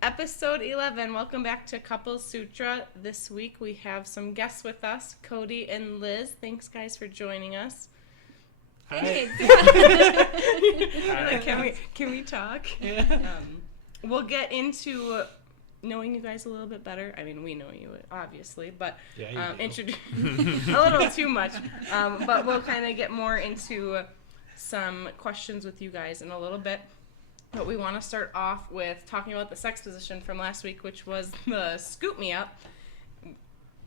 Episode 11. Welcome back to Couples Sutra. This week we have some guests with us, Cody and Liz. Thanks, guys, for joining us. Hi. Can we talk? Yeah. We'll get into knowing you guys a little bit better. I mean, we know you, obviously, but introduce a little too much. But we'll kind of get more into some questions with you guys in a little bit. But we want to start off with talking about the sex position from last week, which was the scoop me up.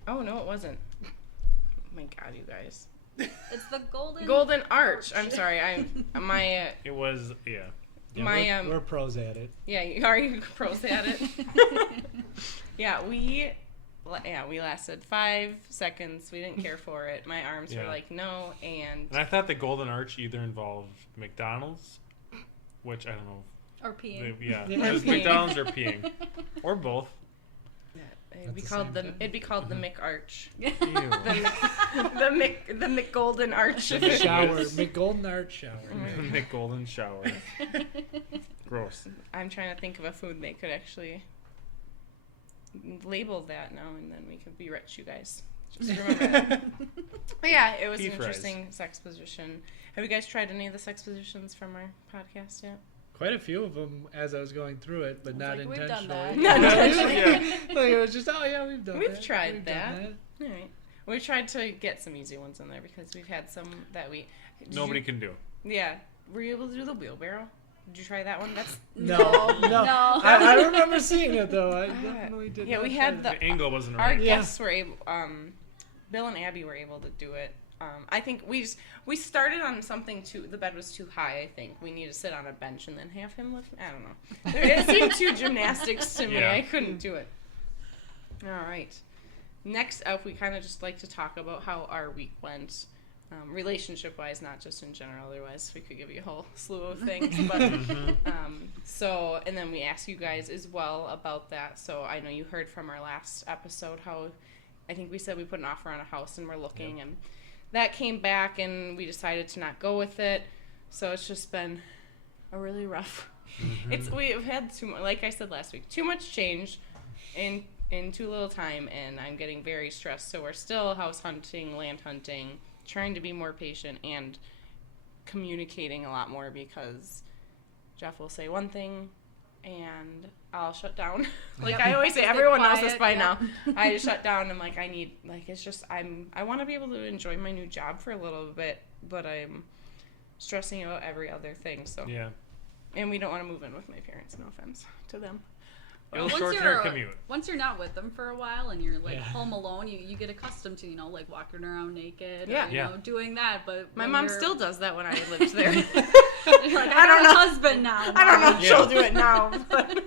Oh, no, it wasn't. Oh, my God, you guys. It's the golden arch. I'm sorry. It was, yeah. We're pros at it. Yeah, are you pros at it? Yeah, we lasted 5 seconds. We didn't care for it. My arms were like, no, and I thought the golden arch either involved McDonald's, which I don't know. Or peeing. It was McDonald's or peeing. Or both. Yeah, it'd be called the Mick Arch. Ew. the Mick Golden Arch. Shower. McGolden Arch shower. Mick Golden shower. Gross. I'm trying to think of a food they could actually label that now, and then we could be rich, you guys. Just remember that. But yeah, it was an interesting sex position. Have you guys tried any of the sex positions from our podcast yet? Quite a few of them as I was going through it, but not intentionally. We've done that. Not intentionally. Like, it was just, we've done that. We've tried that. All right. We tried to get some easy ones in there because we've had some that nobody can do. Yeah. Were you able to do the wheelbarrow? Did you try that one? That's No. I remember seeing it though. I definitely did. Yeah, we had the angle wasn't right. Our guests were able. Bill and Abby were able to do it. I think we started on something the bed was too high. I think we need to sit on a bench and then have him lift. I don't know. It seemed too gymnastics to me. Yeah. I couldn't do it. All right. Next up, we kind of just like to talk about how our week went, relationship-wise, not just in general. Otherwise, we could give you a whole slew of things. But and then we ask you guys as well about that. So I know you heard from our last episode how I think we said we put an offer on a house and we're looking and. That came back, and we decided to not go with it. So it's just been a really rough. We've had like I said last week, too much change in too little time, and I'm getting very stressed. So we're still house hunting, land hunting, trying to be more patient and communicating a lot more because Jeff will say one thing, and I'll shut down. I always say, everyone knows this by now. I just shut down. I'm like, I want to be able to enjoy my new job for a little bit, but I'm stressing about every other thing. So yeah. And we don't want to move in with my parents. No offense to them. It'll shorten our commute. Once you're not with them for a while and you're home alone, you get accustomed to walking around naked. Or, doing that. But my mom still does that when I lived there. I don't know. Husband now. Mom. I don't know if she'll do it now. But.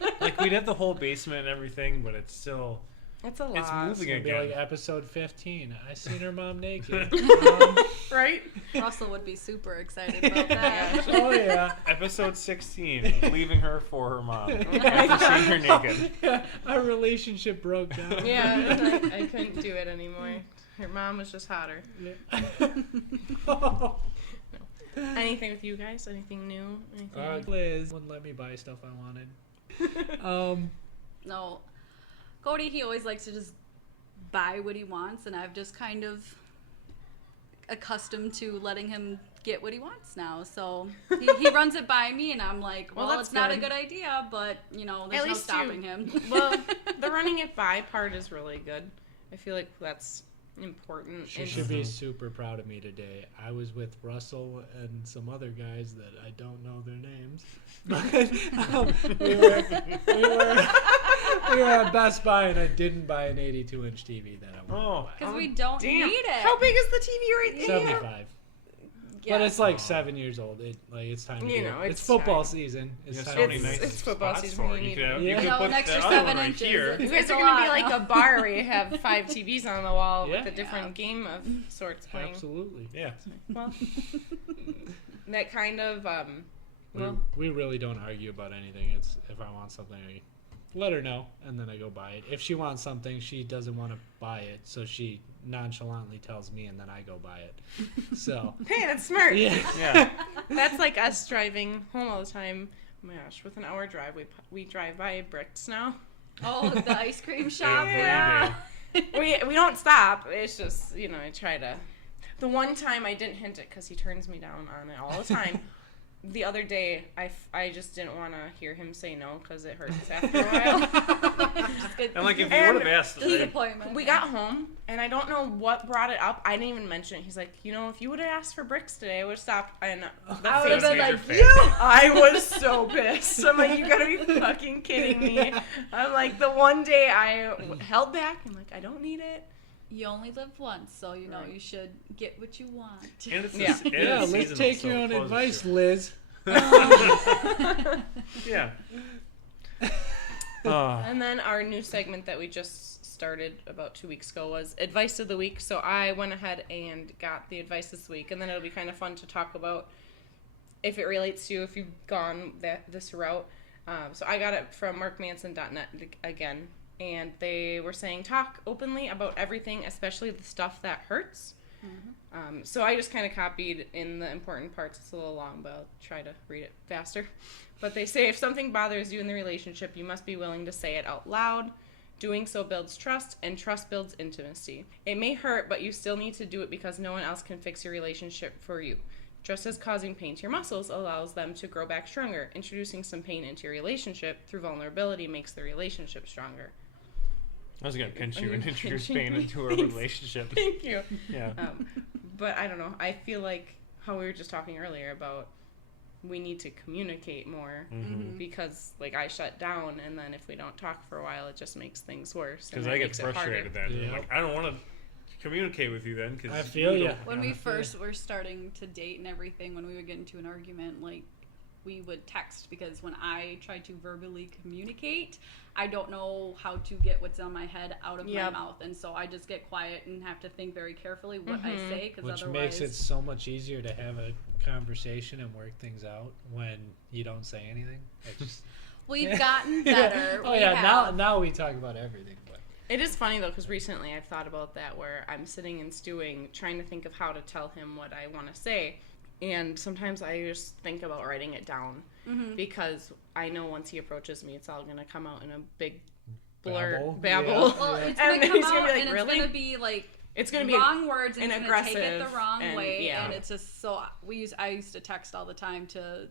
We'd have the whole basement and everything, but it's still. It's a lot. It's moving again. Be like episode 15. I seen her mom naked. Right? Russell would be super excited about that. Oh yeah. Episode 16. Leaving her for her mom after seeing her naked. Yeah, our relationship broke down. Yeah, I couldn't do it anymore. Her mom was just hotter. Yeah. No. Anything with you guys? Anything new? Anything? Liz wouldn't let me buy stuff I wanted. No. Cody, he always likes to just buy what he wants, and I've just kind of accustomed to letting him get what he wants now. So he runs it by me, and I'm like, well it's not a good idea, but, there's no stopping him. Well, the running it by part is really good. I feel like that's important. She should be super proud of me today. I was with Russell and some other guys that I don't know their names, but we were at Best Buy, and I didn't buy an 82-inch TV that I wanted. Because we don't need it. How big is the TV right there? 75. Yeah. But it's 7 years old. It's time to get it. It's football time. Season. It's football season. You could Yeah. put an extra the 7 other one inches. here. You guys are going to be like a bar where you have 5 TVs on the wall with a different game of sorts playing. Absolutely. Yeah. Well, that kind of, we really don't argue about anything. It's if I want something, I let her know, and then I go buy it. If she wants something, she doesn't want to buy it, so she nonchalantly tells me, and then I go buy it. So hey, that's smart. Yeah. Yeah. That's like us driving home all the time. Oh my gosh, with an hour drive, we drive by Bricks now. Oh, the ice cream shop. Yeah. we don't stop. It's just, I try to. The one time I didn't hint it because he turns me down on it all the time. The other day, I just didn't want to hear him say no because it hurts after a while. And like if you would have asked, disappointment. We got home, and I don't know what brought it up. I didn't even mention it. He's like, if you would have asked for Bricks today, I would have stopped. And I would have been like, I was so pissed. I'm like, you gotta be fucking kidding me. I'm like, the one day I held back. I'm like, I don't need it. You only live once, so you should get what you want. And it's let's take your own advice, Liz. Yeah. And then our new segment that we just started about 2 weeks ago was Advice of the Week. So I went ahead and got the advice this week, and then it'll be kind of fun to talk about if it relates to you, if you've gone this route. So I got it from markmanson.net again. And they were saying talk openly about everything, especially the stuff that hurts. Mm-hmm. So I just kind of copied in the important parts. It's a little long, but I'll try to read it faster. But they say if something bothers you in the relationship, you must be willing to say it out loud. Doing so builds trust, and trust builds intimacy. It may hurt, but you still need to do it because no one else can fix your relationship for you. Just as causing pain to your muscles allows them to grow back stronger, introducing some pain into your relationship through vulnerability makes the relationship stronger. I was going to pinch you and introduce pain into our relationship. Thank you. Yeah. But I don't know. I feel like how we were just talking earlier about we need to communicate more because, like, I shut down, and then if we don't talk for a while, it just makes things worse. Because I get frustrated then. Yeah. Like, I don't want to communicate with you then. Cause I feel you. When we first were starting to date and everything, when we would get into an argument, like, we would text because when I try to verbally communicate, I don't know how to get what's on my head out of my mouth, and so I just get quiet and have to think very carefully what I say, because which makes it so much easier to have a conversation and work things out when you don't say anything. We've gotten better. Now we talk about everything. But it is funny though, because recently I've thought about that where I'm sitting and stewing, trying to think of how to tell him what I want to say. And sometimes I just think about writing it down because I know once he approaches me, it's all going to come out in a big babble. Yeah. Well, it's going to come out and really? It's going to be like it's going to be wrong words and it's going to take it the wrong way. Yeah. And it's just so I used to text all the time to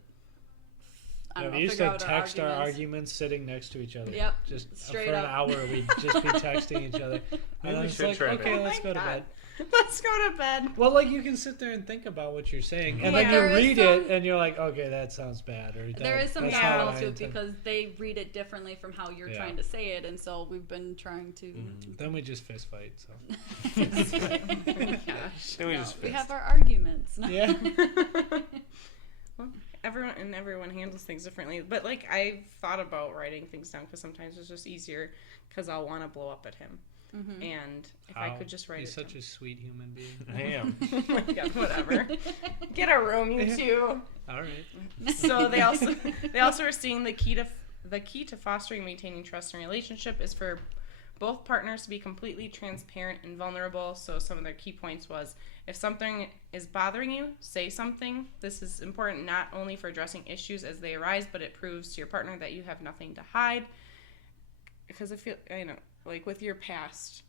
we used to text our arguments sitting next to each other. Yep. Just straight for up. an hour, we'd just be texting each other. And then it's like, okay, let's go to bed. Let's go to bed. Well, like, you can sit there and think about what you're saying, and then you read it, and you're like, okay, that sounds bad. Or there is some parallel to it because they read it differently from how you're trying to say it, and so we've been trying to. Then we just fist fight. So. We have our arguments. Yeah. Well, everyone handles things differently, but like I've thought about writing things down because sometimes it's just easier because I'll want to blow up at him. And if I could just write He's it such down. a sweet human being. I am. Oh my God, whatever. Get a room, you two. All right. So they also are seeing the key to fostering and maintaining trust in a relationship is for both partners to be completely transparent and vulnerable. So some of their key points was if something is bothering you, say something. This is important not only for addressing issues as they arise, but it proves to your partner that you have nothing to hide. Because like with your past,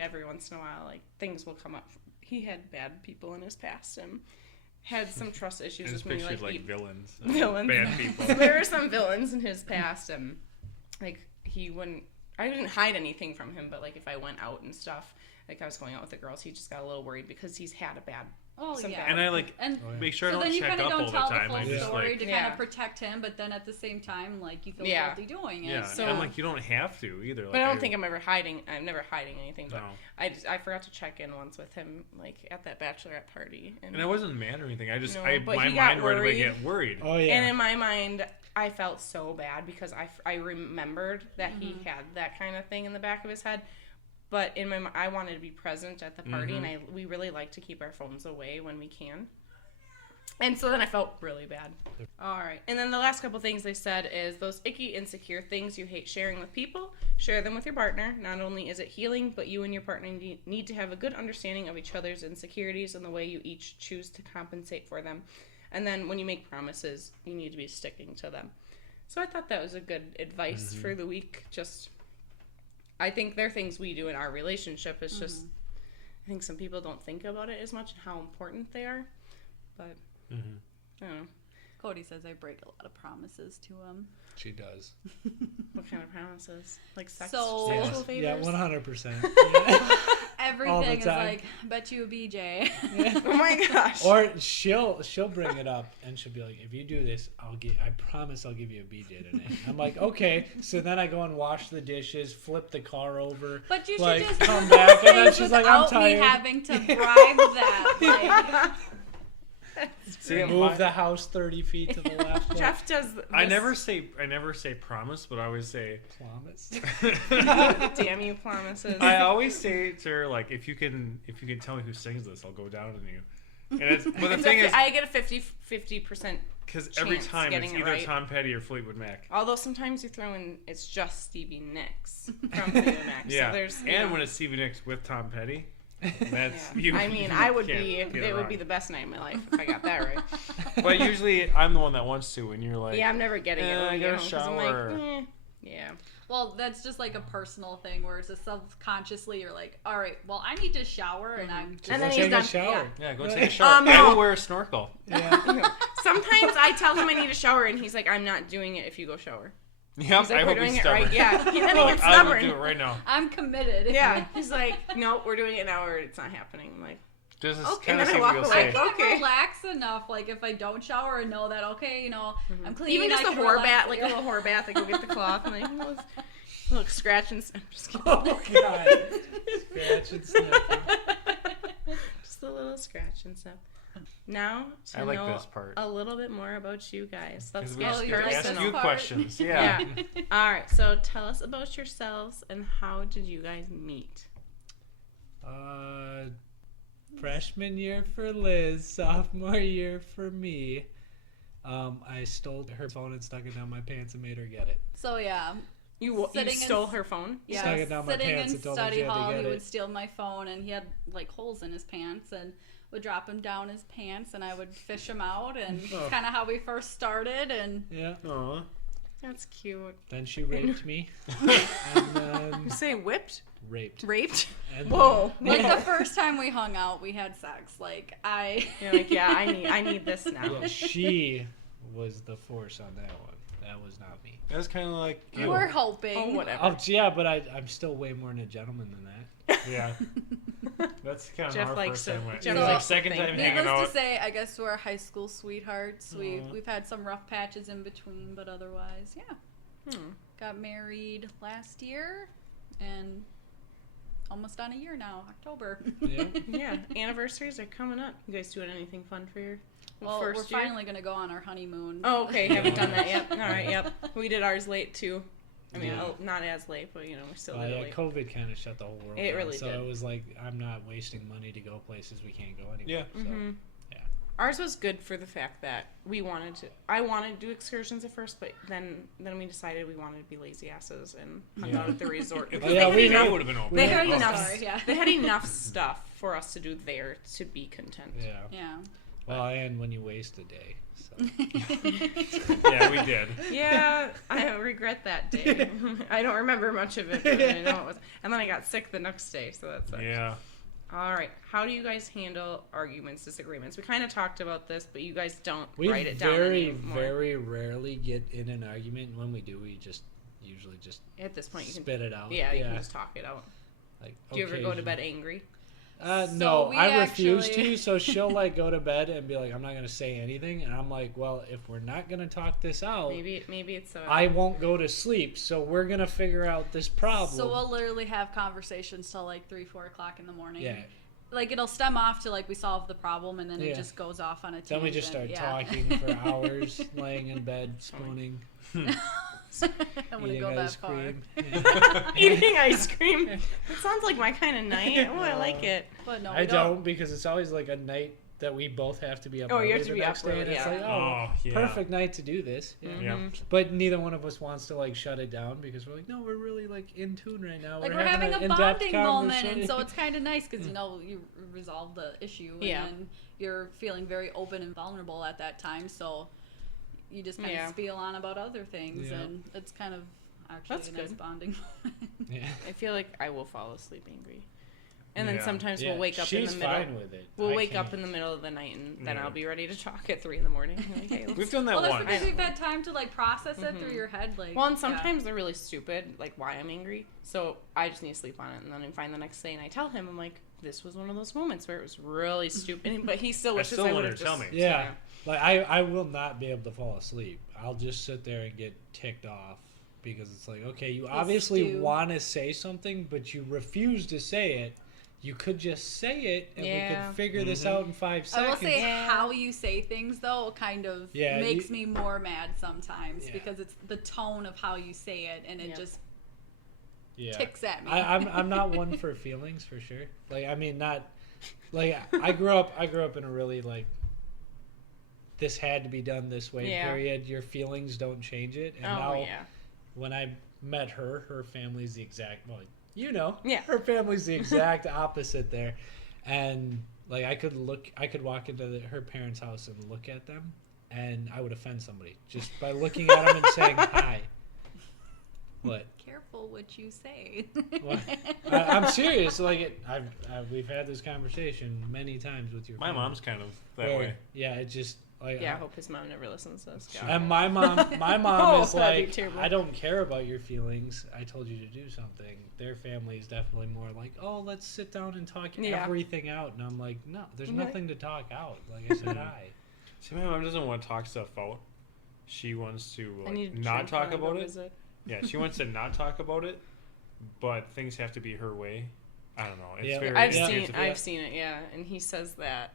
every once in a while, like things will come up. He had bad people in his past and had some trust issues with me. Like villains. Villains. Bad people. So there were some villains in his past, and like I didn't hide anything from him, but like if I went out and stuff, like I was going out with the girls, he just got a little worried because he's had a bad. And I make sure I don't check up all the time. So then you kind of don't tell the full just story to kind of protect him, but then at the same time, like, you feel guilty doing it. Yeah, so, and I'm like, you don't have to either. Like, but I don't think I'm ever hiding. I'm never hiding anything. But no. I forgot to check in once with him, like at that bachelorette party. And I wasn't mad or anything. I just my mind right away get worried. Oh yeah. And in my mind, I felt so bad because I remembered that he had that kind of thing in the back of his head. But in my mind, I wanted to be present at the party, and we really like to keep our phones away when we can. And so then I felt really bad. All right. And then the last couple things they said is those icky, insecure things you hate sharing with people, share them with your partner. Not only is it healing, but you and your partner need to have a good understanding of each other's insecurities and the way you each choose to compensate for them. And then when you make promises, you need to be sticking to them. So I thought that was a good advice for the week. Just, I think there are things we do in our relationship. It's just, I think some people don't think about it as much and how important they are. But, I don't know. Cody says I break a lot of promises to him. She does. What kind of promises? Like sex, So- sexual Yeah, favors? 100%. Everything is time. like, bet you a BJ. Oh my gosh. Or she'll bring it up and she'll be like, if you do this, I promise I'll give you a BJ tonight. I'm like, okay. So then I go and wash the dishes, flip the car over, But you should like just come back, and then things she's like, I'm without me tired. having to bribe that. See, Move the house 30 feet to the left. like, Jeff does this. I never say promise, but I always say. promise. Damn you promises. I always say to her, like, if you can tell me who sings this, I'll go down on you. And it's, but the thing is, I get a 50%. because every chance time it's getting it either right. Tom Petty or Fleetwood Mac. Although sometimes you throw in, it's just Stevie Nicks from Fleetwood Mac. Yeah, So there's, and when it's Stevie Nicks with Tom Petty, that's yeah. I mean, I would can't be. get It would wrong. be the best night of my life if I got that right. But usually, I'm the one that wants to, and you're like, Yeah, I'm never getting it when I I gotta get home 'cause I'm shower. like, yeah. Well, that's just like a personal thing where it's just subconsciously you're like, all right, well, I need to shower and I'm just And then Go he's take done. a shower. yeah, go take a shower. I no. will wear a snorkel. Yeah. Sometimes I tell him I need a shower, and he's like, "I'm not doing it if you go shower." Yep, He's like, I "We're hope doing he's it stubborn. right." Yeah. And then he Like, gets I will stubborn. do it right now. I'm committed. Yeah. He's like, "No, we're doing it now, or it's not happening." I'm like, Just Okay, kind and of then I see walk what you'll away. I say. can Okay. relax enough, like if I don't shower and know that I'm clean. even just I a can whore relax. bath, like a little whore bath. I go get the cloth and like, look, scratch and I'm just kidding. Oh God. Scratch and sniff. Just a little scratch and stuff. Now to I like know this part. a little bit more about you guys. Let's Because we get you like ask this you personal. part? questions. Yeah. Yeah. All right. So tell us about yourselves and how did you guys meet? Freshman year for Liz, sophomore year for me. I stole her phone and stuck it down my pants and made her get it. So yeah, You Sitting in stole s- her phone? yeah. Stuck it down my Sitting pants in and told me she study had to hall, get he it. would steal my phone, and he had like holes in his pants, and would drop them down his pants, and I would fish them out, and Oh. it's kind of how we first started. And Yeah. Aw. That's cute. Then she raped me. And then You say whipped? raped. Raped? And Whoa. like the first time we hung out, we had sex. Like You're like, yeah, I need this now. Yeah, she was the force on that one. That was not me. That was kind of like you were hoping. Oh, whatever. Oh, yeah, but I'm still way more than a gentleman than that. Yeah. That's kind of Jeff our likes first to- time. It Jeff was like likes second to time think. hanging Needless out. to say, I guess we're high school sweethearts. Aw. We've had some rough patches in between, but otherwise, yeah. Got married last year, and almost on a year now, October. Yeah. Yeah, anniversaries are coming up. You guys doing anything fun for your Well, first we're year? finally gonna go on our honeymoon. Oh, okay. Haven't done that yet. All right. Yep. We did ours late too. I mean, Yeah. not as late, but you know, we still Well, did it yeah, late. COVID kind of shut the whole world It down. really so did. it was like, I'm not wasting money to go places we can't go anymore. Yeah. So, Mhm. yeah. Ours was good for the fact that I wanted to do excursions at first, but then we decided we wanted to be lazy asses and hung Yeah. out at the resort. If because the yeah, they we had enough, would have been open. they had Oh, enough. sorry, yeah. They had enough stuff for us to do there to be content. Yeah. Yeah. Well, and when you waste a day. So. Yeah, we did. Yeah, I regret that day. I don't remember much of it, but I know it was. And then I got sick the next day, so that's it. Yeah. All right. How do you guys handle arguments, disagreements? We kind of talked about this, but you guys don't We write it down very, anymore. very rarely get in an argument. And when we do, we usually just At this point, you can. spit it out. Yeah, you can just talk it out. Like, Do you ever go to occasionally. bed angry? So No, we I refuse actually- to. So she'll like go to bed and be like, "I'm not gonna say anything," and I'm like, "Well, if we're not gonna talk this out, Maybe it's. I won't go to sleep. So we're gonna figure out this problem." So we'll literally have conversations till like 3-4 o'clock in the morning. yeah. Like it'll stem off to like we solve the problem, and then Yeah. it just goes off on a tangent. Then we just start yeah. talking for hours, laying in bed, spooning, I'm gonna eating go that ice far. cream. Yeah. Eating ice cream. It sounds like my kind of night. Oh, I like it. But no, I we don't because it's always like a night that we both have to be up. Oh, you early have to the be next up day, early, and it's yeah. like, Oh, yeah. perfect night to do this. Yeah. Yeah. Mhm. But neither one of us wants to like shut it down because we're like, no, we're really like in tune right now. Like we're having an a in-depth bonding moment, and conversation. so it's kind of nice because you know you resolve the issue, and Yeah. then you're feeling very open and vulnerable at that time. So you just kind Yeah. of spiel on about other things, Yeah. and it's kind of actually That's a nice good. bonding moment. Yeah. I feel like I will fall asleep angry. And then Yeah. sometimes Yeah, we'll wake up she's in the middle. fine with it. We'll I wake up can't. in the middle of the night, and then Yeah. I'll be ready to talk at 3 a.m. Like, hey, We've done that Well, that's once. because I you've know. had time to like process it through Mhm. your head. Like, well, and yeah. sometimes they're really stupid, like why I'm angry. So I just need to sleep on it, and then I'm fine the next day. And I tell him, I'm like, this was one of those moments where it was really stupid, but he still I wishes still I want would her have to tell just. me. Yeah. Like I will not be able to fall asleep. I'll just sit there and get ticked off because it's like, okay, you obviously stew. want to say something, but you refuse to say it. You could just say it, and we Yeah. could figure this Mhm. out in 5 I seconds. will say Yeah. how you say things though kind of Yeah, makes me more mad sometimes Yeah. because it's the tone of how you say it, and it Yeah. just yeah. ticks at me. I'm not one for feelings for sure. Like I mean, not like I grew up in a really like this had to be done this way Yeah. period. Your feelings don't change it. And Oh now yeah. when I met her family's the exact Yeah. her family's the exact opposite there, and like I could walk into her parents' house and look at them, and I would offend somebody just by looking at them and saying hi. What? Careful what you say. What? I'm serious. Like we've had this conversation many times with your. My family. mom's kind of that Where- way. Yeah, it just like. Yeah, I hope his mom never listens to this. God. And my mom Oh, is that'd be like, terrible. I don't care about your feelings. I told you to do something. Their family is definitely more like, oh, let's sit down and talk Yeah. everything out. And I'm like, no, there's Right. nothing to talk out. Like I said, hi. See, my mom doesn't want to talk stuff out. She wants to I need like, to not shrink talk when I go about it. visit. Yeah, she wants to not talk about it, but things have to be her way. I don't know. It's Yeah. very. I've Yeah. seen it's- I've seen it, yeah. And he says that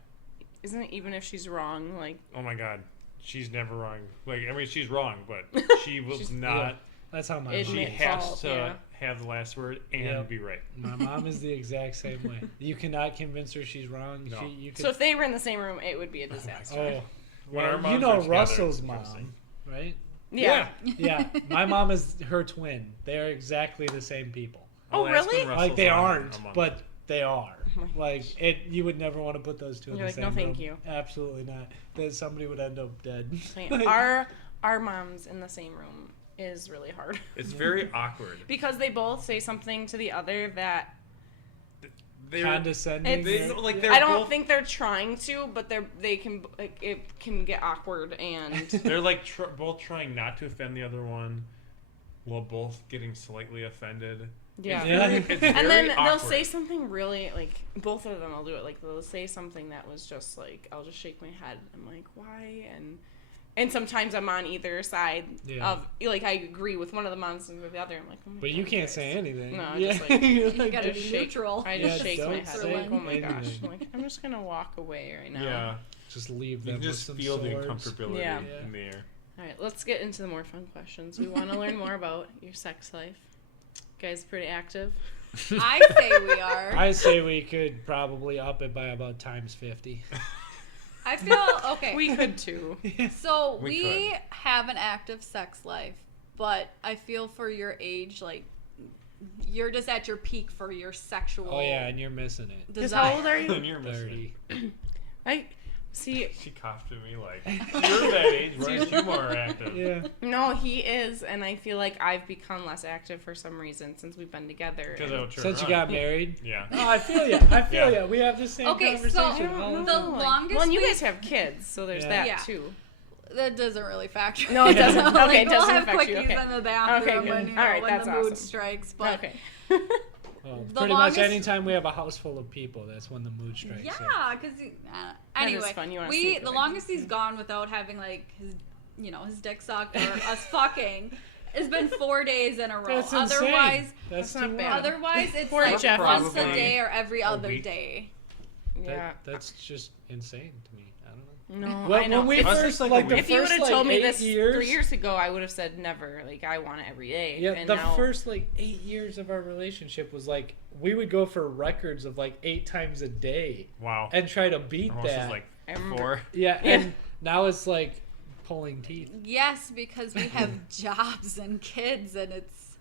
isn't it even if she's wrong, like Oh my god, she's never wrong. Like I mean, she's wrong, but she will She's- not. Yeah. That's how my Admit She mom Admit is. has fault, to yeah. have the last word and Yep. be right. My mom is the exact same way. You cannot convince her she's wrong. No. You could, so if they were in the same room it would be a disaster. oh, When our well, moms you are know together, Russell's it's mom, interesting. right? Yeah. Yeah, my mom is her twin. They are exactly the same people. Oh, I'll ask really? when Like Russell's they on aren't, a month. but they are. Oh my Like it, you would never want to put those two in You're the like, same "No, thank room. you." Absolutely not. That somebody would end up dead. Like, our moms in the same room is really hard. It's very awkward. Because they both say something to the other that They're Condescending. They- or- like, yeah. they're I don't both- think they're trying to, but they can like it can get awkward and they're like both trying not to offend the other one, while both getting slightly offended. yeah. Yeah. It's And very then they'll awkward. say something really like both of them will do it. Like they'll say something that was just like I'll just shake my head. I'm like, why? And sometimes I'm on either side Yeah. of like I agree with one of the moms and with the other. I'm like, oh my But you God, can't guys. say anything. No, yeah. just like- You're You like, gotta just be shake- neutral. I Yeah, just shake my don't head. say I'm like, oh my gosh. anything. I'm like, I'm just gonna walk away right now. Yeah, just leave you them can with just some feel the swords. uncomfortability Yeah. in the air. All right, let's get into the more fun questions. We want to learn more about your sex life. You guys pretty active. I say we are. I say we could probably up it by about times 50. I feel okay. We could too. So We we could. have an active sex life, but I feel for your age, like you're just at your peak for your sexual. Oh yeah, and you're missing it. Because desire. how old are you? And you're missing 30. it. I see. She coughed at me like, you're that age, why aren't you more active? Yeah. No, he is, and I feel like I've become less active for some reason since we've been together. Because and- I'll turn Since you around. got married. Yeah. Oh, I feel you. I feel Yeah. you. We have the same Okay, so- conversation. I don't all know. the The time. longest Well, and you we- guys have kids, so there's Yeah. that Yeah. too. That doesn't really factor. No, it doesn't. Okay, Like, it doesn't we'll have affect you. quickies Okay. in the bathroom Okay, when, good. you know, All right, when that's the mood awesome. strikes. But Okay. Well, The pretty longest- much anytime we have a house full of people, that's when the mood strikes. in. yeah, because That anyway, is fun. You wanna we sneak the away. longest he's gone without having like his dick sucked or us fucking. It's been 4 days in a row. That's insane. Otherwise, That's not too bad. much. otherwise it's Poor like Jeff. once a Probably day or every other week. day. Yeah. That's just insane to me. I don't know. No, Well, I know. when we It's- Us, first it's like like a the week. if you would first have like told me 8 this years, 3 years ago, I would have said never. Like I want it every day. Yeah, and the now, first like 8 years of our relationship was like we would go for records of like 8 times a day Wow. and try to beat Almost that. was like I remember- 4. Yeah, Yeah. and now it's like pulling teeth. Yes, because we have jobs and kids, and it's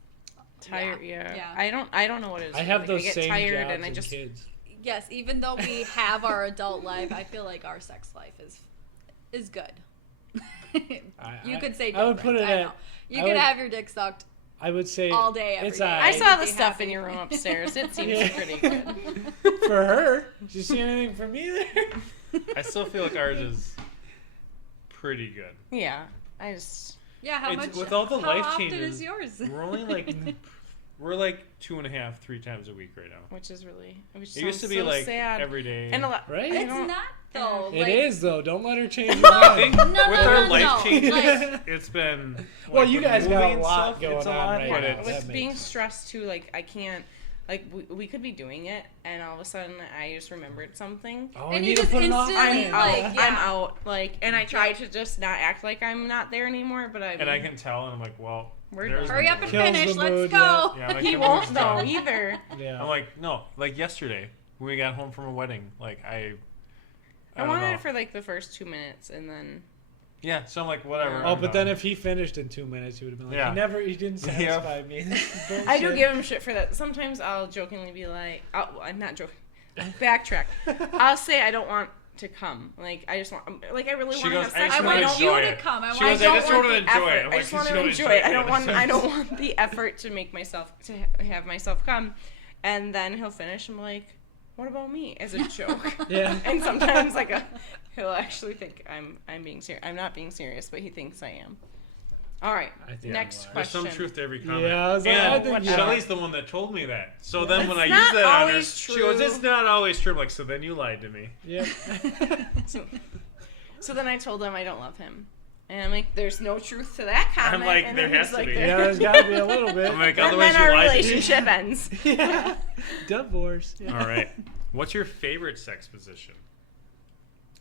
tired. Yeah. Yeah. I don't know what it is. I have Like, those I get same tired jobs and I just kids. yes. Even though we have our adult life, I feel like our sex life is good. You could say I would different, put it I at- know. You I could would- have your dick sucked I would say all day, every it's day. I alright. saw the Be stuff happy. in your room upstairs. It seems Yeah. pretty good. For her. Did you see anything for me there? I still feel like ours is pretty good. Yeah, I just. Yeah, how It's- much? with all the how life often changes, is yours? We're only like we're like 2.5, 3 times a week right now. Which It used to be so like sad. every day. And a lot, Right? I It's don't- not though. It like, is though. Don't let her change your No, I think mind. no, with no, our no, life no. changes, Like- it's been. Well, like, you with guys got a moving lot stuff, going it's a on lot, right but now. it's- That with makes being sense. stressed too, like I can't. Like we could be doing it, and all of a sudden I just remembered something. Oh, And you you need to just put it off. instantly, I'm like, out. yeah. I'm out. Like, and I try to just not act like I'm not there anymore. But And I can tell, and I'm like, well, We're there's done. Hurry the up and mood. Kills finish. the Let's mood, go. Yeah, like, he I'm won't just though done. either. Yeah. I'm like, no, like yesterday when we got home from a wedding, like I I don't wanted know. it for like the first 2 minutes, and then Yeah, so I'm like, whatever. Oh, I'm but then done. if he finished in 2 minutes, he would have been like, Yeah. he didn't Yeah. satisfy me. This is I do bullshit. give him shit for that. Sometimes I'll jokingly be like, I'm not joking. Backtrack. I'll say I don't want to come. Like I just want, like I really She want to goes, have I sex. just I wanna want enjoy you to it. come. I She want goes, you I to just want want to the enjoy it. effort. I'm I like, just want you to don't enjoy it. I the don't want. other I don't side. want the effort to make myself to have myself come, and then he'll finish. I'm like, what about me? As a joke. Yeah. And sometimes like he'll actually think I'm being serious. I'm not being serious, but he thinks I am. All right. I think Next you are. There's question. some truth to every comment. Yeah, I was like, and I think you are. Shelly's the one that told me that. So then when I It's use not that on her, always she goes, true. it's not always true. I'm like, so then you lied to me. Yep. So then I told him I don't love him. And I'm like, there's no truth to that comment. like, and there then has he's to be. Yeah, there's got to be a little bit. I'm like, And otherwise then you our lied to me. relationship ends. Yeah. Divorce. All right. What's your favorite sex position?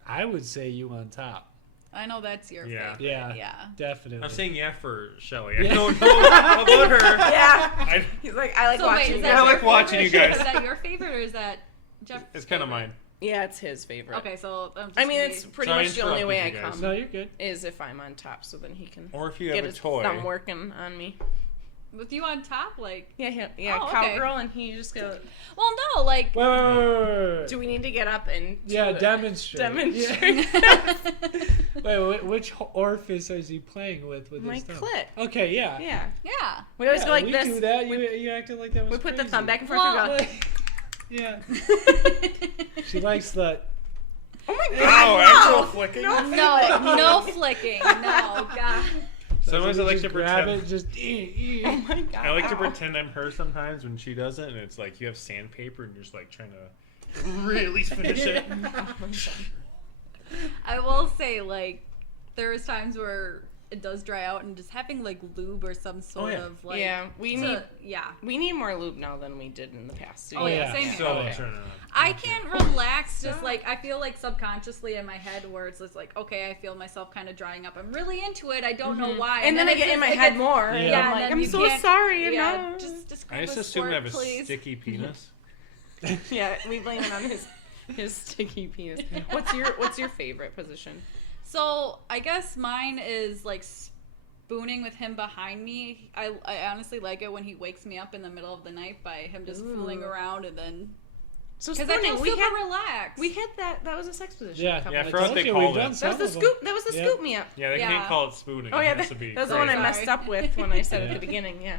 I would say you on top. I know that's your Yeah. favorite. Yeah. Yeah. Definitely. I'm saying yeah for Shelly. Yeah. I don't know about her. Yeah. I, He's like, I like So wait, watching is you that I guys. your like watching you favorite? guys. Is that your favorite or is that Jeff? it's kind of mine. Yeah, it's his favorite. Okay, so I'm just I mean, gonna- it's pretty Sorry, much the only way I interrupted you guys. come No, you're good. is if I'm on top, so then he can Or if you get have a his toy. thumb working on me. with you on top, like. Yeah, Oh, okay. cowgirl, and he just goes, Well, no, like. Wait. do we need to get up and Yeah, do it? demonstrate. Demonstrate. Wait, which orifice is he playing with My his thumb? clit. Okay, yeah. Yeah. Yeah. We always Yeah, go like we this. do that. We, You acted like that was we put the crazy. thumb back and forth Well, and go, Yeah. She likes the. oh my Oh, god, actual no! flicking? No, no flicking. No, God. Sometimes I like just to grab pretend. it, just. Oh my god. I like to ow. pretend I'm her sometimes when she does it, and it's like you have sandpaper and you're just like trying to really finish it. I will say, like, there's times where it does dry out and just having, like, lube or some sort yeah. of, like. Yeah, we to- need Yeah. more lube now than we did in the past. Oh, yeah, same here. So Okay. turn it on. I can't relax, just like I feel like subconsciously in my head where it's just like, okay, I feel myself kind of drying up. I'm really into it. I don't know why. And then I it's get in just- my it head gets- more. Yeah. And Yeah, I'm and like, then I'm you so can't- sorry. Yeah, No. just I grab just a assume I have a squirt, please. sticky penis. Yeah, we blame it on his sticky penis. What's your favorite position? So I guess mine is like spooning with him behind me. I honestly like it when he wakes me up in the middle of the night by him just fooling around and then So because I feel spooning, super relaxed. we had that. That was a sex position. Yeah. a couple Yeah, I of forgot times. they Told you, called we've it. done That was some the of them. scoop. That was the Yeah. scoop me up. Yeah, they Yeah. can't call it spooning. Oh yeah, it has to be that's the one I Sorry. messed up with when I said at Yeah. the beginning. Yeah,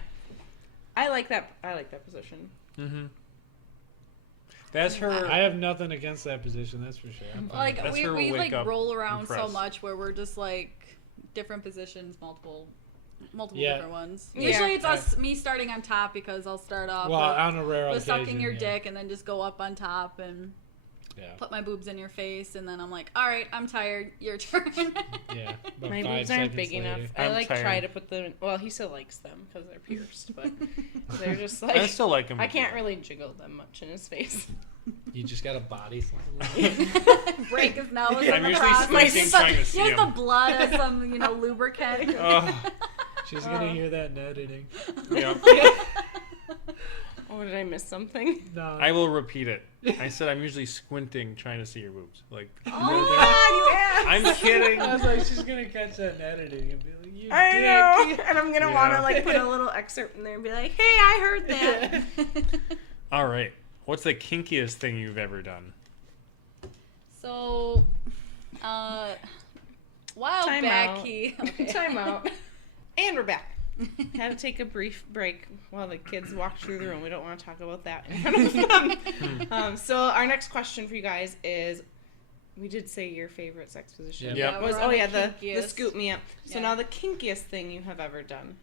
I like that. I like that position. Mm-hmm. That's her. I have nothing against that position, that's for sure. I'm fine Like with That's we her we wake like up roll around so impressed. much where we're just like different positions, multiple Yeah. different ones. Yeah. Usually it's me starting on top because I'll start off that. Well, on a rare with occasion. sucking your yeah. dick and then just go up on top and Yeah. put my boobs in your face and then I'm like, all right, I'm tired. Your turn. Yeah. About My 5 boobs aren't seconds big later. enough. I I'm like try tired. to put them. Well, he still likes them because they're pierced, but they're just I like still like him. I can't really jiggle them much in his face. You just got a body. Break his nose. I'm in the usually process. squinting trying to see Use the him. blood as some, lubricant. Oh, She's gonna hear that in editing. yeah. Oh, did I miss something? No. I will repeat it. I said I'm usually squinting trying to see your boobs. Like, Oh God, you ass! I'm kidding. I was like, she's gonna catch that in editing and be like, "You I dick." know, and I'm gonna want Yeah. to like put a little excerpt in there and be like, "Hey, I heard that." All right. What's the kinkiest thing you've ever done? So, Wow, Time out. Becky. Okay. Time out. And we're back. Had to take a brief break while the kids walked through the room. We don't want to talk about that in front of them. So our next question for you guys is, we did say your favorite sex position. Yep. That was, we're on the the kinkiest. scoop me up. So Yeah. now the kinkiest thing you have ever done.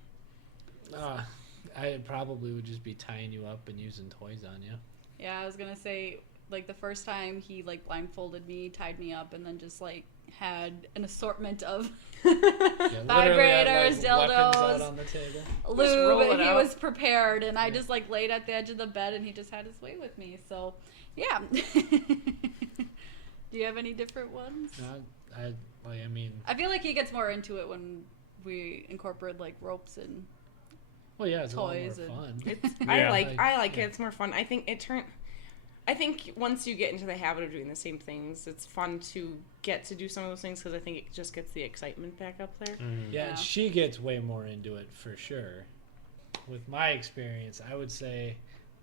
I probably would just be tying you up and using toys on you. Yeah, I was gonna say, like, the first time he, like, blindfolded me, tied me up, and then just, like, had an assortment of Yeah, literally, I'd, vibrators, weapons out dildos, on the table. roll lube. it He out. was prepared, and I just, like, laid at the edge of the bed, and he just had his way with me. So, yeah. Do you have any different ones? No, I mean, I feel like he gets more into it when we incorporate, like, ropes and well, yeah, it's toys a lot more and- fun. It's, Yeah. I like Yeah. it. It's more fun. I think once you get into the habit of doing the same things, it's fun to get to do some of those things because I think it just gets the excitement back up there. Yeah, Yeah. she gets way more into it for sure. With my experience, I would say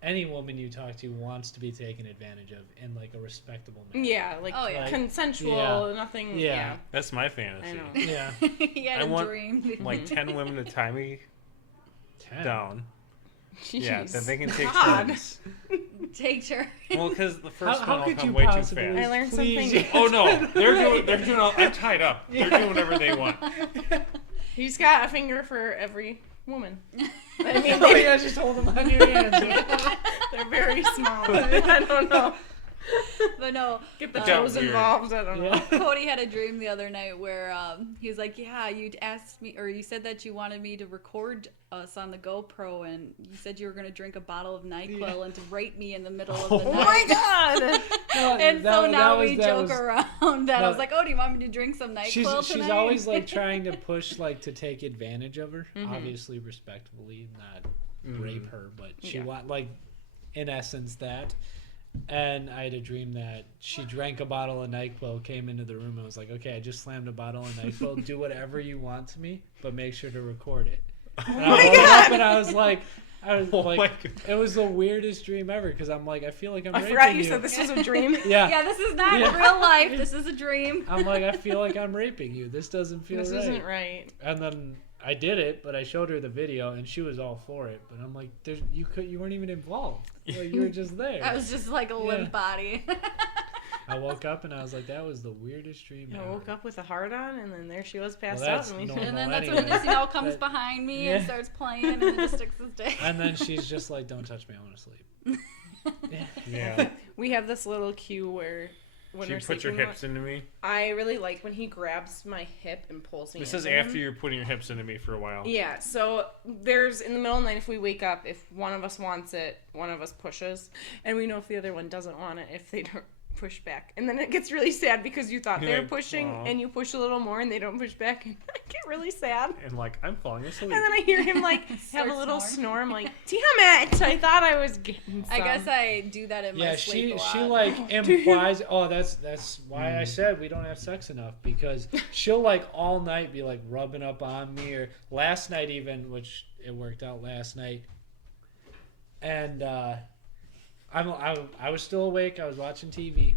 any woman you talk to wants to be taken advantage of in like a respectable manner. Yeah, like Oh, yeah. consensual, Yeah. nothing. Yeah. Yeah, That's my fantasy. I know. Yeah. he had I a want- dream. Like 10 women to tie me 10. down. Yeah, Jeez. then they can take God. turns. Take turn. Well, because the first How one will could come you way too possibly- fast. I learned Please. something. Oh no, they're doing all, I'm tied up. They're doing whatever they want. He's got a finger for every woman. I mean, Oh, yeah, just hold them on your hands. they're very small. I don't know. But no, Get the got toes weird. involved. I don't know. Yeah. Cody had a dream the other night where he was like, yeah, you'd asked me, or you said that you wanted me to record us on the GoPro, and you said you were going to drink a bottle of NyQuil and to rape me in the middle of the Oh night. my God! No, And so now we that joke was- around that I no. was like, oh, do you want me to drink some NyQuil tonight? She's always like trying to push like to take advantage of her, Mhm. obviously respectfully, not rape her, but she Yeah. want like in essence that. And I had a dream that she drank a bottle of NyQuil, came into the room, and was like, "Okay, I just slammed a bottle of NyQuil. Do whatever you want to me, but make sure to record it." And I woke up and I was like, Oh my God. it was the weirdest dream ever because I'm like, I feel like I'm I raping forgot you said this was a dream. Yeah. Yeah, this is not Yeah. real life. This is a dream. I'm like, I feel like I'm raping you. This doesn't feel This right. isn't right. And then I did it, but I showed her the video, and she was all for it. But I'm like, you weren't even involved. Like, you were just there. I was just like a limp body. I woke up and I was like, that was the weirdest dream I ever. woke up with a heart on, and then there she was passed Well, out. that's And we normal. And then that's Anyway. when Dicey comes But- behind me Yeah. and starts playing, and then just sticks his dick. And then she's just like, don't touch me, I want to sleep. Yeah. we have this little cue where when She we're puts your sleeping, hips into me. I really like when he grabs my hip and pulls me. This is into after him. you're putting your hips into me for a while. Yeah, so there's in the middle of the night, if we wake up, if one of us wants it, one of us pushes, and we know if the other one doesn't want it if they don't push back. And then it gets really sad because you thought You're they were like, pushing "Aw." and you push a little more and they don't push back, and I get really sad. And like, I'm falling asleep. And then I hear him like have Start a little snoring. snore. I'm like, damn it! I thought I was getting some. I guess I do that in my Yeah, sleep she a lot. like implies. Oh, that's why I said we don't have sex enough, because she'll like all night be like rubbing up on me, or last night even, which it worked out last night. And I was still awake. I was watching TV,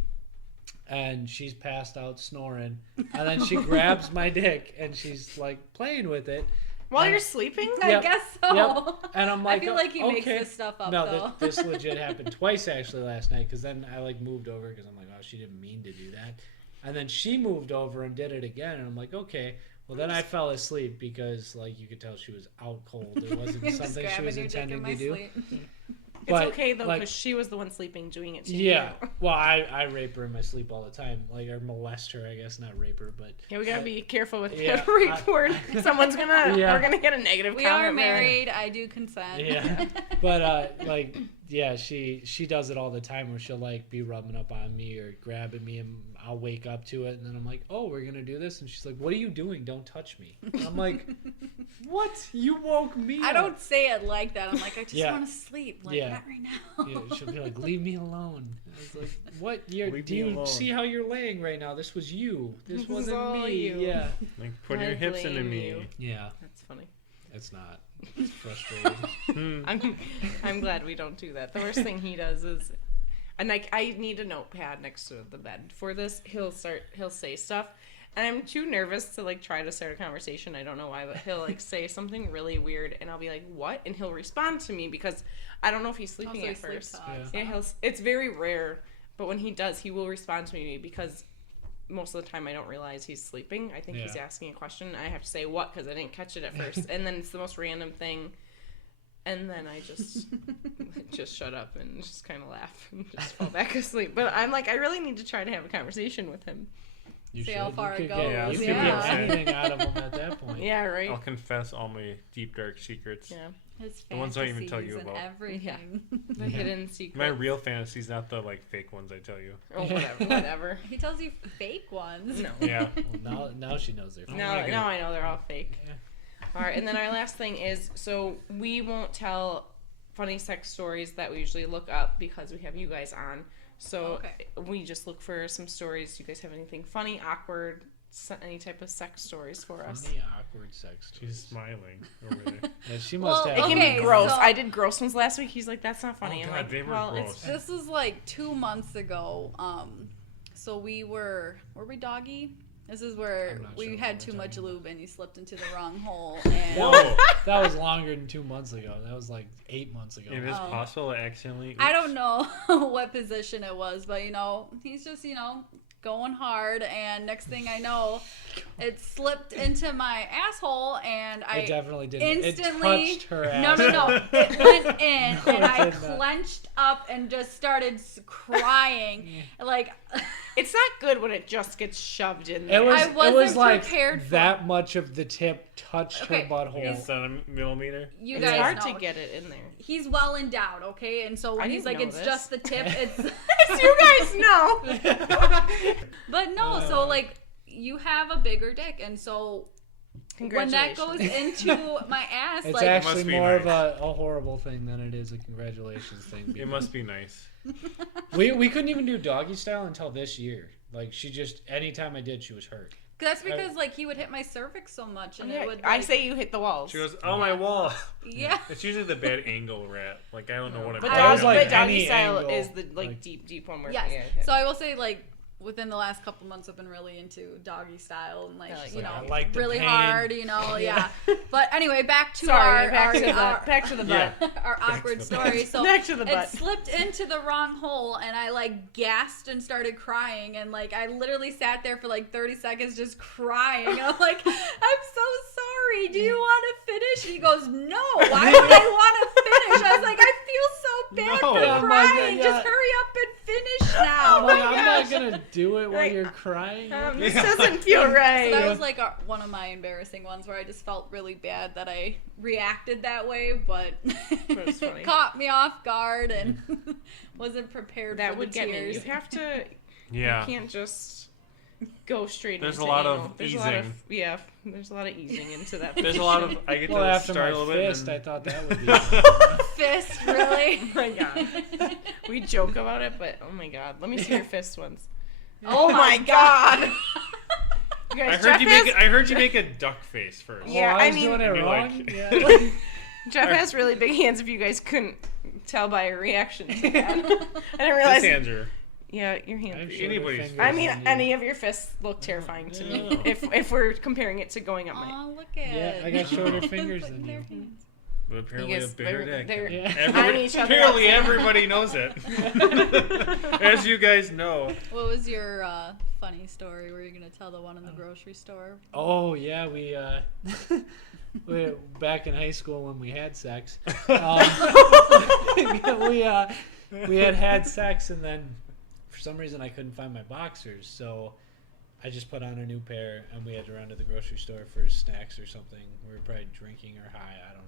and she's passed out snoring, and then she grabs my dick and she's like playing with it. while you're sleeping. I Yep, guess so. Yep. And I'm like, I feel like he makes okay. this stuff up, No, though. this legit happened twice actually last night, because then I like moved over because I'm like, oh, she didn't mean to do that. And then she moved over and did it again, and I'm like, okay. Well, then I fell asleep because like you could tell she was out cold. It wasn't Just something she grabbing was your dick in intending my to do. sleep. It's But, okay though like- because she was the one sleeping, doing it to Yeah. you. Well, I rape her in my sleep all the time, like, or molest her, I guess, not rape her, but Yeah, we gotta be careful with Yeah, the rape word. Someone's gonna, Yeah. we're gonna get a negative We comment. are there. married. I do consent. yeah. But like, yeah, she does it all the time where she'll like be rubbing up on me or grabbing me, and I'll wake up to it, and then I'm like, oh, we're gonna do this, and she's like, what are you doing? Don't touch me. I'm like, what? You woke me I up. don't say it like that. I'm like, I just Yeah. want to sleep. Like, Yeah. not right now. Yeah, she'll be like, leave me alone. I was like, what? Leave Do me you alone. see how you're laying right now? This was you. This This is wasn't all me. you. Yeah. Like, put I your hips into blame me. you. Yeah. That's funny. It's not. It's frustrating. I'm glad we don't do that. The worst thing he does is, and like I need a notepad next to the bed for this. He'll say stuff, And I'm too nervous to like try to start a conversation. I don't know why, but he'll like say something really weird, and I'll be like, "What?" And he'll respond to me because I don't know if he's sleeping Also, at he sleep first. talks, Yeah, it's very rare, but when he does, he will respond to me because most of the time I don't realize he's sleeping. I think he's asking a question. I have to say what because I didn't catch it at first, and then it's the most random thing, and then I just shut up and just kind of laugh and just fall back asleep. But I'm like, I really need to try to have a conversation with him. You See should. how far You it could goes. get, you could Yeah. get anything out of them at that point. Yeah, right. I'll confess all my deep dark secrets. Yeah, His The ones I don't even tell you fantasies and about. everything. the hidden secret. My real fantasies, not the like fake ones I tell you. Oh, whatever. He tells you fake ones. No. Yeah. Well, now she knows they're fake. Now I know they're all fake. Yeah. All right, and then our last thing is, so we won't tell funny sex stories that we usually look up because we have you guys on. So we just look for some stories. Do you guys have anything funny, awkward, any type of sex stories for us? Funny, awkward sex She's stories. smiling over there. Yeah, she must It have. can Okay, be gross. so- I did gross ones last week. He's like, that's not funny. Oh, I'm God, like, they were well, gross. it's This was like 2 months ago. So we were we doggy? This is where I'm not we sure had what too we're much talking lube and he slipped into the wrong hole. And Whoa. That was longer than 2 months ago. That was like 8 months ago. It is Oh. possible to accidentally. I don't know what position it was, but he's just going hard, and next thing I know, it slipped into my asshole, and I It definitely did. instantly It touched her no, ass. it went in, No, and it I did not. clenched up and just started crying, like it's not good when it just gets shoved in there. It was, I it wasn't was like prepared for that much of the tip touched Okay, her butthole. It's a millimeter. you It's guys hard know. to get it in there. He's well endowed, okay, and so I when he's didn't like, know it's this. just the tip, it's. You guys know. But no, so like you have a bigger dick, and so when that goes into my ass, It's like actually Must be more of nice. a horrible thing than it is a congratulations thing. It must be nice. We couldn't even do doggy style until this year. Like she just anytime I did, she was hurt. that's because like he would hit my cervix so much, and it would. I Like, say you hit the walls. She goes, "Oh my wall." yeah. It's usually the bad angle rat. Like I don't know what I'm But I doing. was doggy, like but doggy any style angle, is the like- deep one where Yes. yeah. So I will say like within the last couple months, I've been really into doggy style and like I like you it. know I like the really pain. hard, yeah. But anyway, back to Sorry, our back to the butt. Yeah. our awkward story. So Back to the it butt. slipped into the wrong hole, and I like gasped and started crying, and like I literally sat there for like 30 seconds just crying. And I'm like, I'm so sorry. Do you want to finish? And he goes, No. Why would I want to finish? I was like, I feel so bad No. for Oh my crying. God, Just yeah. hurry up and finish now. I'm like, I'm not gonna do it while Right. you're crying. This doesn't feel right. So that was like one of my embarrassing ones where I just felt really bad that I reacted that way, but It was funny. caught me off guard and wasn't prepared that for would the get me. tears. You have to. Yeah. You can't just go straight. There's a into lot of anal. There's a lot of, easing. yeah. There's a lot of easing into that. There's a lot of. I get Well, to after start my a little bit. fist, I And thought that would be. Fist, really? Oh my god. We joke about it, but oh my god. Let me see your fist once. Oh my god. You I guys, heard Jeff you has, make. I heard you make a duck face first. Yeah, Oh, I I was mean- doing it You're wrong. like- Yeah. Jeff has really big hands. If you guys couldn't tell by a reaction to that, I didn't His realize. hands are. Yeah, your I have hands. shorter Anybody's fingers I mean, than you. any of your fists look terrifying to me. No. If we're comparing it to going up my. Oh, look at Yeah, I got shorter fingers Putting than their you. hands. But apparently You guys- a bigger they're- dick. they're Yeah. Everybody, on each other apparently outside. everybody knows it. As you guys know. What was your funny story? Were you gonna tell the one in the grocery store? Oh yeah, we back in high school when we had sex. We had sex, and then for some reason I couldn't find my boxers, so I just put on a new pair, and we had to run to the grocery store for snacks or something. We were probably drinking or high. I don't know.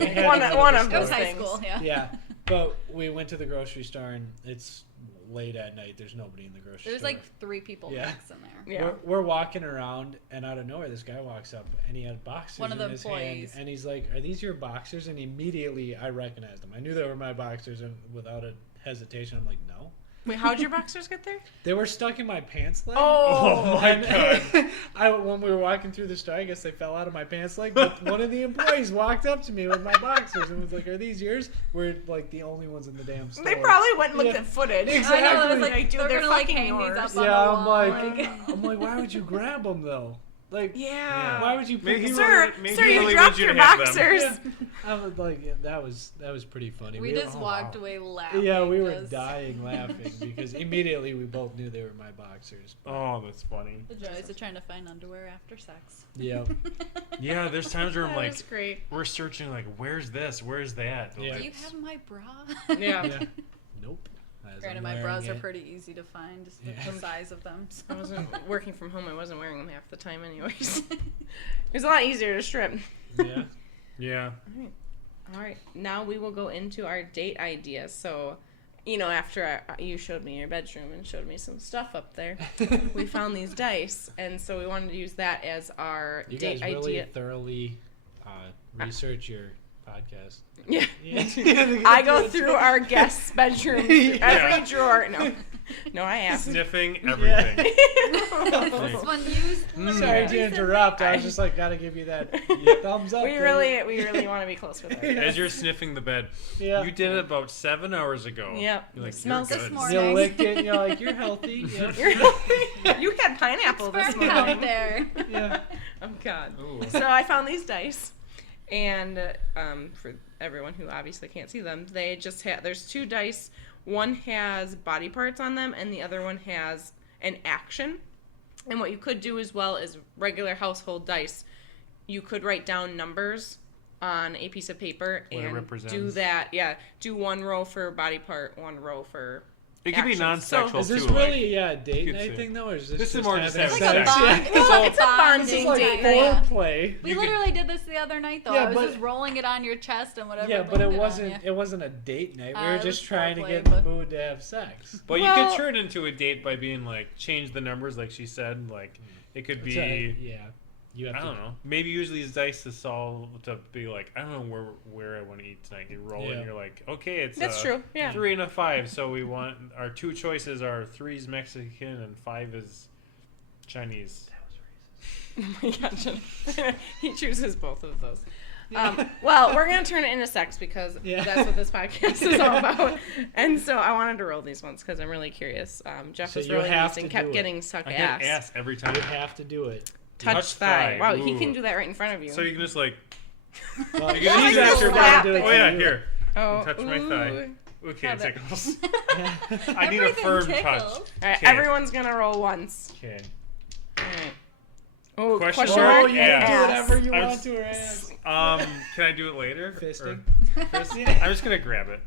We had One- to go to one the of It store. was those high things. school, yeah. Yeah, but we went to the grocery store, and it's late at night. There's nobody in the grocery There's store. like 3 people Yeah. max in there. Yeah. We're walking around, and out of nowhere, this guy walks up, and he had boxers One of in the his employees. hand, and he's like, "Are these your boxers?" And immediately, I recognized them. I knew they were my boxers, and without a hesitation, I'm like, "No." Wait, how'd your boxers get there? They were stuck in my pants leg. Oh my god. When we were walking through the store, I guess they fell out of my pants leg. But one of the employees walked up to me with my boxers and was like, "Are these yours?" We're like the only ones in the damn store. They probably went and looked Yeah. at footage. Exactly. I know, it was Like, like, dude, they're they're gonna like fucking hang these yours. up on Yeah, the I'm wall. like, why would you grab them though? Like, Yeah. why would you pick Maybe them he up? really- Sir, maybe you really dropped wants you your to have them. boxers. Yeah. I was like, yeah, that was pretty funny. We just walked away laughing. Yeah, we were just- dying laughing because immediately we both knew they were my boxers. Oh, that's funny. The joys of trying to find underwear after sex. Yeah. Yeah, there's times where I'm That like, was great. we're searching like, where's this? Where's that? Yeah. Do you have my bra? Yeah. Yeah. Nope. As Granted, I'm my wearing bras are it. pretty easy to find, just Yeah. the size of them. So. I wasn't working from home. I wasn't wearing them half the time, anyways. It was a lot easier to strip. Yeah. Yeah. All right. Now we will go into our date ideas. So, after you showed me your bedroom and showed me some stuff up there, we found these dice, and so we wanted to use that as our You date guys really idea. thoroughly research your podcast. Yeah. Yeah. I go through our guests' bedrooms, through every Yeah. drawer. No, I asked. Sniffing everything. This one used. Sorry Yeah. to interrupt. I was just like, gotta give you that thumbs up. We there. really want to be close with her. As you're sniffing the bed, Yeah. you did it about 7 hours ago. Yep. You're like, It smells you're this good. morning. You licked it and you're like, you're healthy. Yeah. You had pineapple this Sperm out morning. there. Yeah. Oh God. Ooh. So I found these dice, and for everyone who obviously can't see them, they just have. There's 2 dice. One has body parts on them, and the other one has an action. And what you could do as well is regular household dice. You could write down numbers on a piece of paper What it and represents. do that. Yeah, do 1 row for body part, 1 row for. It could be actions. non-sexual Is this too. really a you date could night say- thing though, or is This is just more just having having It's like a sex. bond. Well, it's a bonding This is like date night. night. foreplay. We You could- literally did this the other night though. Yeah, I was but- just rolling it on your chest and whatever. Yeah, but it landed on wasn't. you. It wasn't a date night. We It were was just trying to foreplay, get in the but- mood to have sex. But you Well- could turn it into a date by being like, change the numbers, like she said. Like, it could be, Yeah, you have I to. don't know. Maybe use these dice to solve, to be like, I don't know where I want to eat tonight. You roll it, Yeah. and you're like, okay, it's That's true. Yeah. 3 and a 5. So we want our 2 choices are 3 is Mexican and 5 is Chinese. Oh my gosh. He chooses both of those. Well, we're going to turn it into sex because Yeah. that's what this podcast is all about. And so I wanted to roll these ones because I'm really curious. Jeff So was you rolling have these and to kept do it. getting suck I ass. get ass every time. You have to do it. Touch thigh. Wow, he Ooh. can do that right in front of you. So you can just like, Well, You can he's just actually slap gonna do it. it. oh yeah, to you. here, oh, touch my thigh. Okay, Have it it. tickles. Yeah. I need a Everything firm tickles. touch. All right, Okay. everyone's going to roll once. Okay. All right. Oh, Question question mark? Oh, mark you Yeah. can do ass. whatever you I'm want s- to her ass. Can I do it later? Fisting. Fist? I'm just gonna grab it.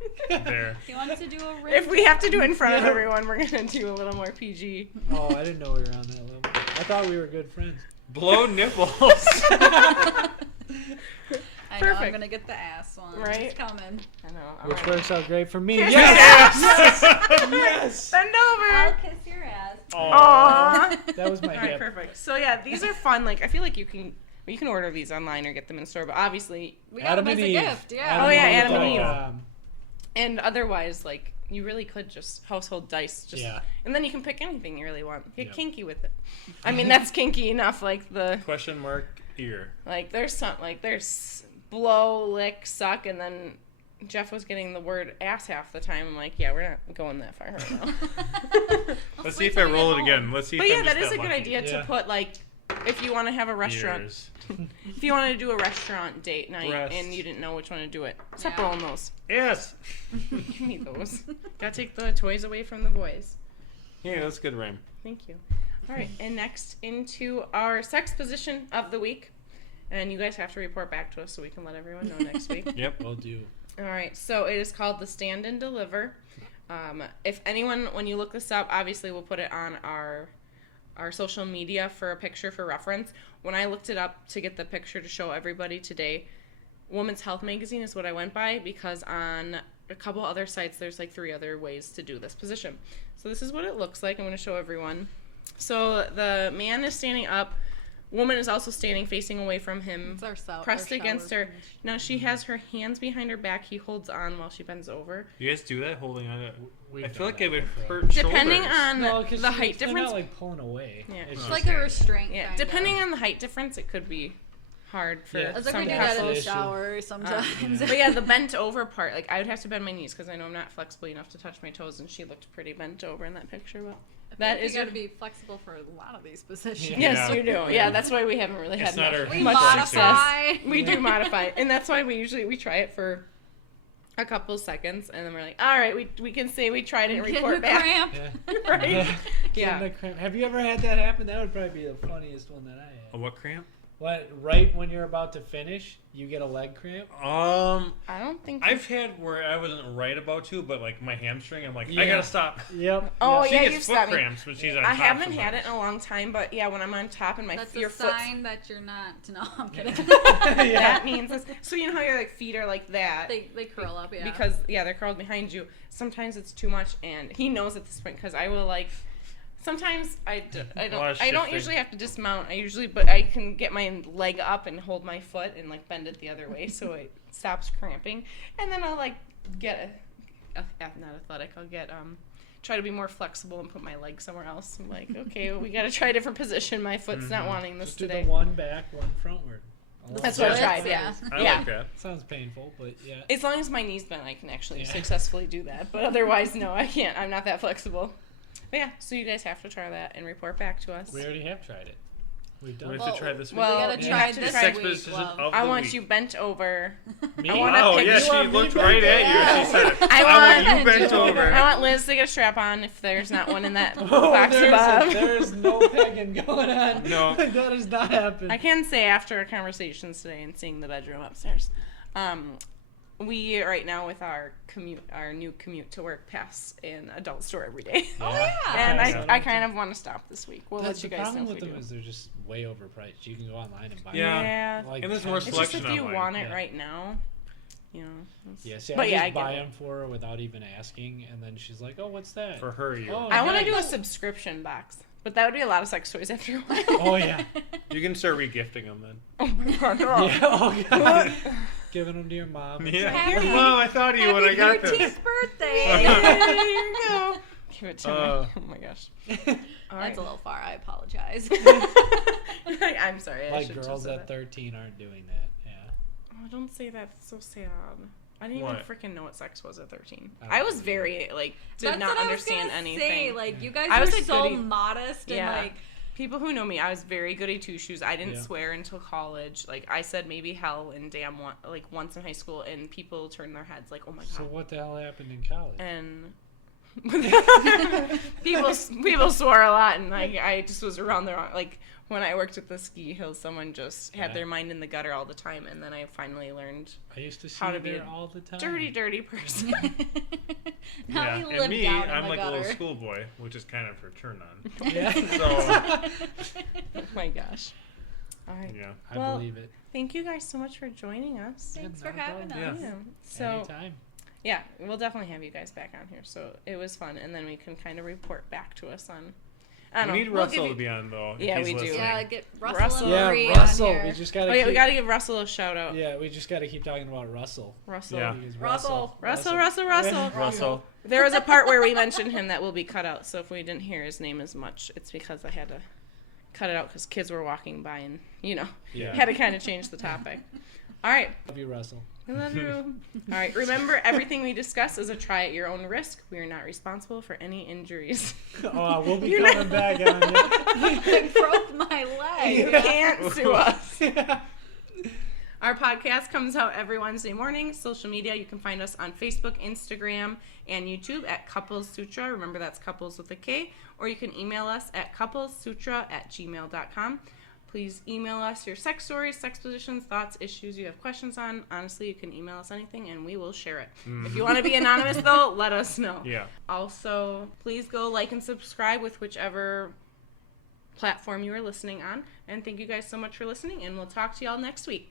There. He wanted to do a ring. If we have to do it in front of Yeah. everyone, we're going to do a little more PG. Oh, I didn't know we were on that level. I thought we were good friends. Blow nipples. I know, I'm Perfect. gonna get the ass one. Right? It's coming. I know. All Which right. works out great for me. Kiss Yes! Yes! Yes! Bend I'll over. kiss your ass. Aww. That was my All right, hip. perfect. So yeah, these are fun. Like I feel like you can order these online or get them in store, but obviously, We got them as a gift. Oh, Yeah. yeah, Adam and Eve. Eve. and otherwise, like you really could just household dice, just Yeah. and then you can pick anything you really want. Get Yeah. kinky with it. I mean, that's kinky enough. Like Question mark ear. there's blow, lick, suck, and then Jeff was getting the word ass half the time. I'm like, yeah, we're not going that far right now. Let's see if I roll it again. Let's see if But yeah, I'm that just is a good lucky. idea Yeah. to put like if you want to have a restaurant. Ears. If you want to do a restaurant date night Breast. and you didn't know which one to do it, stop Yeah. rolling those. Yes. Give me those. Gotta take the toys away from the boys. Yeah, that's good rhyme. Thank you. All right, and next into our sex position of the week. And you guys have to report back to us so we can let everyone know next week. Yep. Will do. All right, so it is called the Stand and Deliver. If anyone, when you look this up, obviously we'll put it on our social media for a picture for reference. When I looked it up to get the picture to show everybody today, Women's Health Magazine is what I went by because on a couple other sites there's like 3 other ways to do this position. So this is what it looks like. I'm going to show everyone. So the man is standing up woman is also standing facing away from him, It's our pressed our against shower her. bench. Now she has her hands behind her back. He holds on while she bends over. You guys do that, holding on to We've I done feel like that it would before. hurt Depending shoulders. on No, 'cause the she- height they're difference. not like pulling away. Yeah. It's Oh, like a okay. restraint. Yeah, kinda. depending on the height difference, it could be hard for Yeah. I was like, some we do That's that in the the issue. shower sometimes. But yeah, the bent over part, like I would have to bend my knees because I know I'm not flexible enough to touch my toes, and she looked pretty bent over in that picture. But that is you got your... to be flexible for a lot of these positions. Yeah. Yes, you do. Yeah, that's why we haven't really It's had not much, our We much modify. success. We do modify, and that's why we try it for a couple seconds, and then we're like, all right, we can say we tried it and Getting report a back. cramp. Yeah. Right? Getting Yeah. a cramp. Have you ever had that happen? That would probably be the funniest one that I had. A what cramp? What, right when you're about to finish, you get a leg cramp? I don't think. I've had where I wasn't right about to, but like my hamstring, I'm like, Yeah. I gotta stop. Yep. Oh, She yeah, gets you've foot stopped me. cramps when she's on I top haven't had sometimes. it in a long time, but yeah, when I'm on top and That's your a foot, sign that you're not. No, I'm kidding. that means this. So you know how your like feet are like that. they curl up, yeah. Because they're curled behind you. Sometimes it's too much, and he knows at this point because I will like. Sometimes I lot don't of shifting. usually have to dismount. But I can get my leg up and hold my foot and like bend it the other way so it stops cramping, and then I'll like get not athletic. I'll get try to be more flexible and put my leg somewhere else. I'm like, okay, well, we got to try a different position. My foot's not wanting this Just do today. the one back, one frontward. That's what I Splits, tried. yeah. Yeah. I Yeah. like that. Sounds painful, but yeah. As long as my knee's bent, I can actually Yeah. successfully do that. But otherwise, no, I can't. I'm not that flexible. But yeah, so you guys have to try that and report back to us. We already have tried it. We've done We it. have to try this week. well, we gotta you try have to this try- Sex week. position Love. of I the want week. you bent over. Me? I wanna Wow, pick- yeah, You she want me looked bent right over? at you. She said, I want want you bent over. I want Liz to get a strap on if there's not one in that Oh, box above. there's no pegging going on. No. That does not happen. I can say after our conversations today and seeing the bedroom upstairs, we right now with our new commute to work pass an adult store every day. Oh, yeah. And Okay. I kind of want to stop this week. We'll let The you guys know problem if with we them do. is they're just way overpriced. You can go online and buy Yeah. them. Like And there's 10 more It's just selection if you online. want it Yeah. right now, you know. Yeah, see, But I yeah, just I get buy it. them for her without even asking, and then she's like, "Oh, what's that?" For her, you. Oh, I want to nice. do a subscription box, but that would be a lot of sex toys after a while. Oh yeah, You can start regifting them then. Oh my god. yeah. Oh god, giving them to your mom. It's Yeah. like, Happy- Mom, I thought of you when I got Happy this. 13th birthday. There you go. Give it to me. Uh, Oh my gosh. All That's a little far. I apologize. I'm sorry. I like shouldn't have girls said at that. 13 aren't doing that. Yeah. Oh, don't say that. It's so sad. I didn't What? even freaking know what sex was at 13. I I don't was either. very like did That's not what understand I was gonna anything. Say, like you guys I are was a so goody- modest and Yeah. like People who know me, I was very goody two shoes. I didn't Yeah. swear until college. Like I said, maybe hell and damn once in high school, and people turned their heads like, "Oh my god!" So what the hell happened in college? And people swore a lot, and I just was around the wrong. Like when I worked at the ski hill, someone just had Yeah. their mind in the gutter all the time, and then I finally learned I used to see how to you be there a all the time. dirty person. now yeah. you And live me, down in I'm the like a gutter. little schoolboy, which is kind of her turn on. Yeah. So, Oh my gosh. All right. yeah. I Well, believe it. Thank you guys so much for joining us. Thanks Yeah, for not a having us. problem. Yeah. So Anytime. yeah, we'll definitely have you guys back on here. So it was fun, and then we can kind of report back to us on. I We don't need know. We'll give Russell you- to be on though. Yeah, if he's we do. listening. Yeah, get Russell. Russell, Yeah, and Marie Russell. on here. We just gotta. Oh yeah, keep, we gotta give Russell a shout out. Yeah, we just gotta keep talking about Russell. Russell. Yeah. Because Russell. Russell. Russell. There was a part where we mentioned him that will be cut out. So if we didn't hear his name as much, it's because I had to cut it out because kids were walking by and Yeah. had to kind of change the topic. All right. Love you, Russell. I love you. All right. Remember, everything we discuss is a try at your own risk. We are not responsible for any injuries. Oh, we'll be You're coming back on you. I broke my leg. You can't sue us. Yeah. Our podcast comes out every Wednesday morning. Social media, you can find us on Facebook, Instagram, and YouTube at Couples Sutra. Remember, that's couples with a K. Or you can email us at couplessutra@gmail.com. Please email us your sex stories, sex positions, thoughts, issues you have questions on. Honestly, you can email us anything and we will share it. If you want to be anonymous, though, let us know. Yeah. Also, please go like and subscribe with whichever platform you are listening on. And thank you guys so much for listening, and we'll talk to y'all next week.